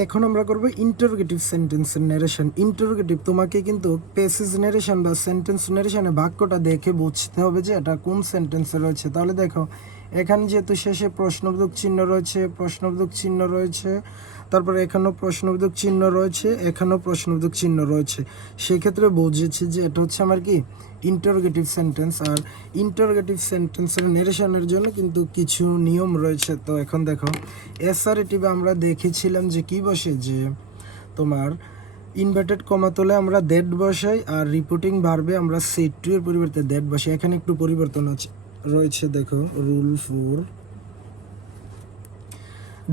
এখন আমরা করব ইন্টারোগেটিভ সেন্টেন্সের নারেশন। ইন্টারোগেটিভ তোমাকে কিন্তু প্যাসেজ নারেশন বা সেন্টেন্স নারেশনে বাক্যটা দেখে বুঝতে হবে যে এটা কোন সেন্টেন্সে রয়েছে। তাহলে দেখো এখানে যেহেতু শেষে প্রশ্নবোধক চিহ্ন রয়েছে, প্রশ্নবোধক চিহ্ন রয়েছে, তারপরে এখানেও প্রশ্নবোধক চিহ্ন রয়েছে, এখানেও প্রশ্নবোধক চিহ্ন রয়েছে, সেক্ষেত্রে বুঝেছি যে এটা হচ্ছে আমার কি ইন্টারোগেটিভ সেন্টেন্স। আর ইন্টারোগেটিভ সেন্টেন্সের নারেশনের জন্য কিন্তু কিছু নিয়ম রয়েছে। তো এখন দেখো এসআরটিভে আমরা দেখেছিলাম যে কি বসে, যে তোমার ইনভার্টেড কমা তোলে আমরা দ্যাট বসাই, আর রিপোর্টিং ভার্বে আমরা সেট টু এর পরিবর্তে দ্যাট বসাই। এখানে একটু পরিবর্তন রয়েছে। দেখো রুল 4,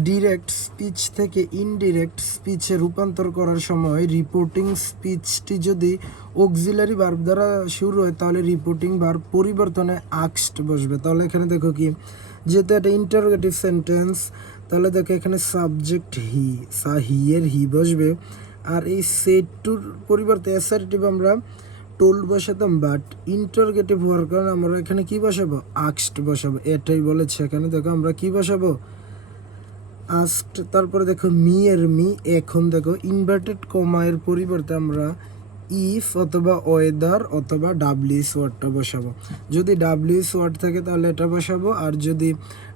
ডিরেক্ট স্পিচ থেকে ইনডিরেক্ট স্পিচে রূপান্তর করার সময় রিপোর্টিং স্পিচটি যদি অক্সিলারি ভার্ব দ্বারা শুরু হয় তাহলে রিপোর্টিং ভার্ব পরিবর্তনে আক্সড বসবে। তাহলে এখানে দেখো কি, যেহেতু এটা ইন্টারোগেটিভ সেন্টেন্স, তাহলে দেখো এখানে সাবজেক্ট হি এর হি বসবে, আর এই সেট টুর পরিবর্তে অ্যাসার্টিভ আমরা টোল্ড বসাতাম, বাট ইন্টারোগেটিভ হওয়ার কারণে আমরা এখানে কি বসাবো, আক্সড বসাবো। এটাই বলেছে এখানে, দেখো আমরা কি বসাবো, আস্কড। তারপরে দেখো মি এর মি, এখন দেখো ইনভার্টেড কমা এর পরিবর্তে আমরা ইফ অথবা ওয়েদার অথবা ডাব্লিউএস ওয়ার্ডটা বসাবো। যদি ডাব্লিউএস ওয়ার্ড থাকে তাহলে এটা বসাবো, আর যদি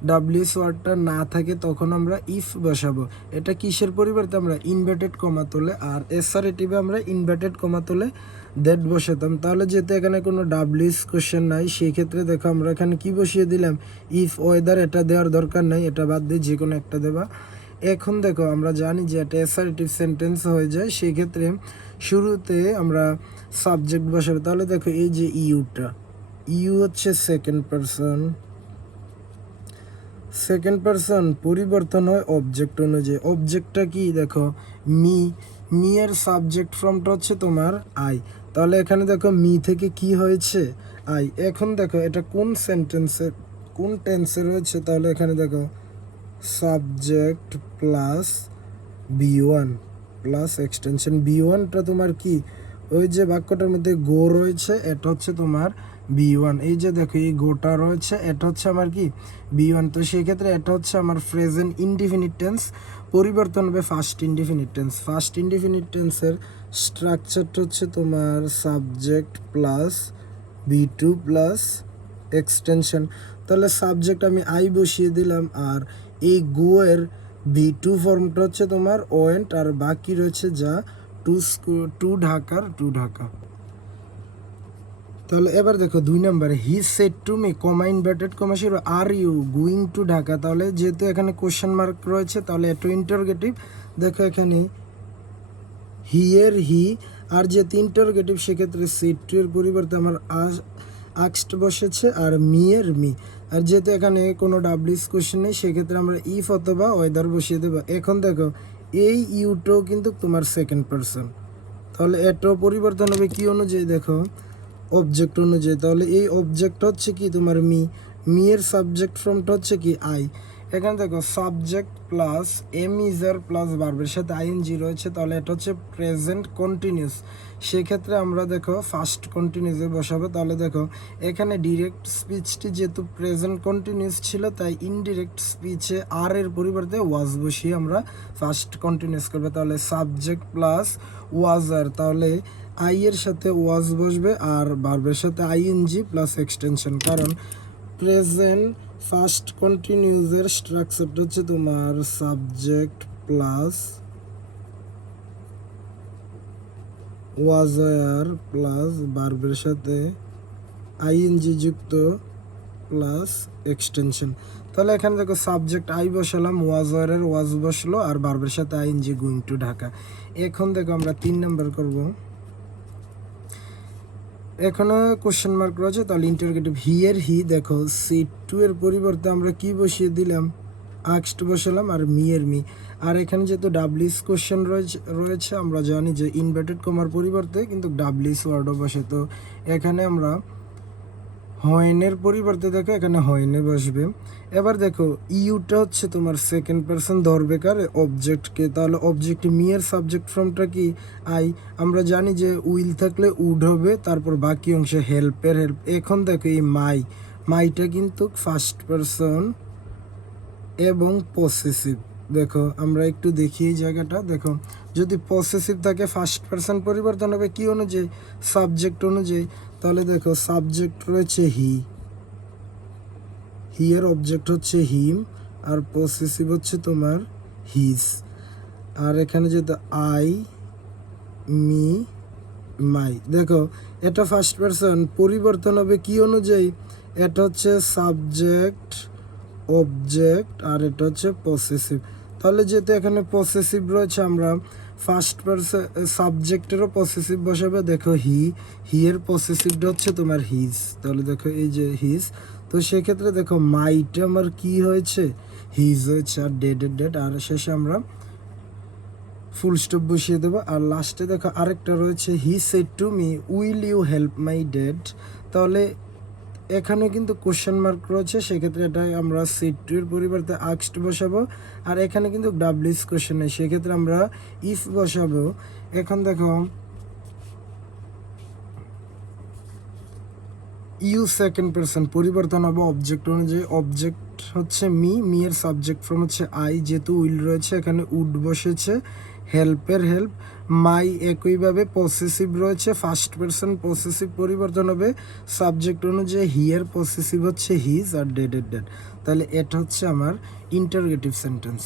ডাব্লিউএস ওয়ার্ডটা না থাকে তখন আমরা ইফ বসাবো। এটা কিসের পরিবর্তে আমরা ইনভার্টেড কমা তোলে, আর এসআরটিভে আমরা ইনভার্টেড কমা তোলে দ্যাট বসাতাম। তাহলে যেহেতু এখানে কোনো ডাব্লিউএস কোশ্চেন নাই, সেই ক্ষেত্রে দেখো আমরা এখানে কি বসিয়ে দিলাম, ইফ ওয়েদার। এটা দেওয়ার দরকার নাই, এটা বাদ দিয়ে যে কোনো একটা দেবা। এখন দেখো আমরা জানি যে এটা অ্যাসার্টিভ সেন্টেন্স হয়ে যায়, সেই ক্ষেত্রে শুরুতে আমরা সাবজেক্ট বসাবো। তাহলে দেখো এই যে ইউটা, ইউ হচ্ছে সেকেন্ড পারসন, সেকেন্ড পারসন পরিবর্তন হয় অবজেক্ট অনুযায়ী। অবজেক্টটা কি, দেখো মি, মি এর সাবজেক্ট ফর্মটা হচ্ছে তোমার আই। তাহলে এখানে দেখো মি থেকে কি হয়েছে, আই। এখন দেখো এটা কোন সেন্টেন্সে কোন টেন্সে রয়েছে, তাহলে এখানে দেখো সাবজেক্ট প্লাস বি1 প্লাস এক্সটেনশন। বি1টা তোমার কি, ওই যে বাক্যটার মধ্যে গো রয়েছে, এটা হচ্ছে তোমার বি1। এই যে দেখো এই গোটা রয়েছে, এটা হচ্ছে আমার কি বি1। তো সেই ক্ষেত্রে এটা হচ্ছে আমার প্রেজেন্ট ইনডিফিনিট টেন্স, পরিবর্তন হবে first indefinite tense. First indefinite টেন্সের স্ট্রাকচারটা হচ্ছে তোমার subject plus B2 plus extension. তাহলে সাবজেক্ট আমি আই বসিয়ে দিলাম, আর এই গো এর বি2 ফর্মটা হচ্ছে তোমার ওয়েন্ট, আর বাকি রয়েছে যা টু ঢাকার টু ঢাকা। তাহলে এবার দেখো 2 নম্বরে he said to me comma inverted comma শুরু are you going to Dhaka. তাহলে যেহেতু এখানে কোশ্চেন মার্ক রয়েছে তাহলে এটা ইন্টারোগেটিভ। দেখো এখানে হি এর হি, আর যেহেতু ইন্টারোগেটিভ সেক্ষেত্রে সেড টু এর পরিবর্তে আমার আক্সড বসেছে, আর মি এর মি। আর যেহেতু এখানে কোনো ডাব্লিউএস কোশ্চেন নেই সেক্ষেত্রে আমরা ইফ অথবা ওয়েদার বসিয়ে দেবো। এখন দেখো এই ইউটাও কিন্তু তোমার সেকেন্ড পারসন, তাহলে এটাও পরিবর্তন হবে কি অনুযায়ী, দেখো অবজেক্ট অনুযায়ী। তাহলে এই অবজেক্ট হচ্ছে কি তোমার মি, মি এর সাবজেক্ট ফর্মটা হচ্ছে কি আই। এখানে দেখো সাবজেক্ট প্লাস এম ইজার প্লাস ভার্বের সাথে আইএনজি রয়েছে, তাহলে এটা হচ্ছে প্রেজেন্ট কন্টিনিউস। সেক্ষেত্রে আমরা দেখো ফার্স্ট কন্টিনিউসে বসাবো। তাহলে দেখো এখানে ডিরেক্ট স্পিচটি যেহেতু প্রেজেন্ট কন্টিনিউস ছিল, তাই ইনডিরেক্ট স্পিচে আর এর পরিবর্তে ওয়াজ বসিয়ে আমরা ফার্স্ট কন্টিনিউস করবো। তাহলে সাবজেক্ট প্লাস ওয়াজার, তাহলে আই এর সাথে ওয়াজ বসবে, আর ভার্বের সাথে আইএনজি প্লাস এক্সটেনশন। কারণ প্রেজেন্ট ফার্স্ট কন্টিনিউসের স্ট্রাকচারটা হচ্ছে তোমার সাবজেক্ট প্লাস ওয়াজার প্লাস ভার্বের সাথে আইএনজি যুক্ত প্লাস এক্সটেনশন। তাহলে এখানে দেখো সাবজেক্ট আই বসালাম, ওয়াজারের ওয়াজ বসলো, আর ভার্বের সাথে আইএনজি গোয়িং টু ঢাকা। এখন দেখো আমরা 3 নাম্বার করব। এখানে কোশ্চেন মার্ক রয়েছে, তাহলে ইন্টারোগেটিভ হি এর হি, দেখো সেড টু এর পরিবর্তে আমরা কি বসিয়ে দিলাম, আক্সড বসালাম, আর মি এর মি। আর এখানে যেহেতু ডাব্লিউএস কোশ্চেন রয়েছে আমরা জানি যে ইনভার্টেড কমার পরিবর্তে কিন্তু ডাব্লিউএস ওয়ার্ডও বসে। তো এখানে আমরা হয়েনের পরিবর্তে দেখো এখানে হয়েনে বসবে। এবার দেখো ইউটা হচ্ছে তোমার সেকেন্ড পারসন ধরবে কার, অবজেক্টকে। তাহলে অবজেক্ট মি এর সাবজেক্ট ফর্মটা কি আই। আমরা জানি যে উইল থাকলে উড হবে, তারপর বাকি অংশে হেল্পের হেল্প। এখন দেখো এই মাইটা কিন্তু ফার্স্ট পারসন এবং পসেসিভ। দেখো আমরা একটু দেখি এই জায়গাটা। দেখো যদি পসেসিভ থাকে ফার্স্ট পারসন পরিবর্তন হবে কি অনুযায়ী, সাবজেক্ট অনুযায়ী। তাহলে দেখো সাবজেক্ট রয়েছে হি এর অবজেক্ট হচ্ছে হিম, আর পসেসিভ হচ্ছে তোমার হিজ। আর এখানে যেহেতু আই, মি, মাই, দেখো এটা ফার্স্ট পারসন পরিবর্তন হবে কি অনুযায়ী, এটা হচ্ছে সাবজেক্ট অবজেক্ট আর এটা হচ্ছে পসেসিভ। তাহলে যেহেতু এখানে পসেসিভ রয়েছে আমরা ফার্স্ট পারসন সাবজেক্টেরও পসেসিভ বসাবে। দেখো হি এর পসেসিভটা হচ্ছে তোমার হিজ, তাহলে দেখো এই যে হিজ। তো সেক্ষেত্রে দেখো মাইটা আমার কি হয়েছে, হিজ হয়েছে, আর ডেড আর শেষে আমরা ফুল স্টপ বসিয়ে দেবো। আর লাস্টে দেখো আরেকটা রয়েছে he said to me will you help my dad. তাহলে এখানে কিন্তু কোশ্চেন মার্ক রয়েছে, সেক্ষেত্রে এটা আমরা সেড টু এর পরিবর্তে আস্কড বসাবো। আর এখানে কিন্তু ডাব্লিউএস কোশ্চেন নেই, সেক্ষেত্রে আমরা ইফ বসাবো। এখন দেখো ইউ সেকেন্ড পারসন পরিবর্তন হবে অবজেক্ট অনুযায়ী। অবজেক্ট হচ্ছে মি এর সাবজেক্ট ফর্ম হচ্ছে আই, যেহেতু উইল রয়েছে এখানে উড বসেছে, হেল্পের হেল্প। মাই একইভাবে পসেসিভ রয়েছে ফার্স্ট পারসন পসেসিভ পরিবর্তন হবে সাবজেক্ট অনুযায়ী। হি এর পসেসিভ হচ্ছে হিজ, আর ডেড। তাহলে এটা হচ্ছে আমার ইন্টারগেটিভ সেন্টেন্স।